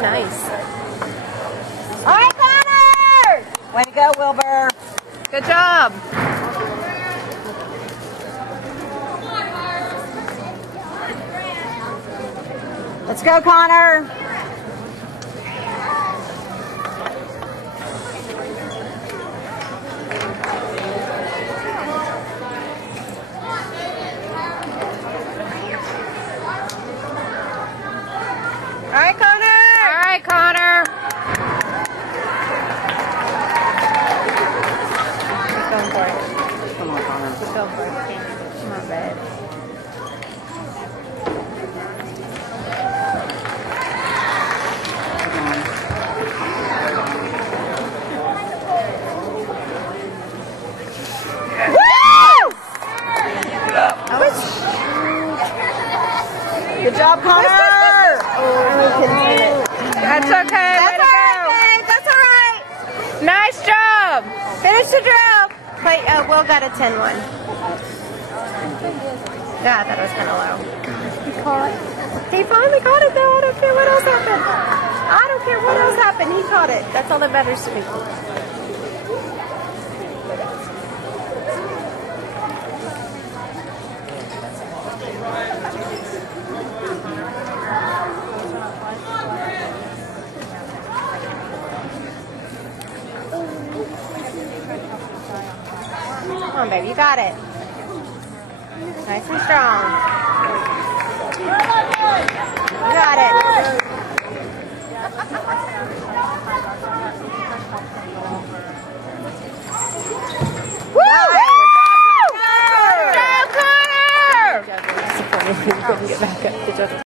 Nice. All right, Connor! Way to go, Wilbur. Good job. Let's go, Connor. All right, Connor. All right, Connor. Keep going for it. Come on, Connor. Keep going for it. Come on, babe. Good job, Connor. That's okay. That's all right, babe. That's all right. Nice job. Finish the drill. Wait, Will got a 10-1. Yeah, I thought it was kind of low. He caught it. He finally caught it, though. I don't care what else happened. I don't care what else happened. He caught it. That's all that matters to me. Come on, baby. You got it. Nice and strong.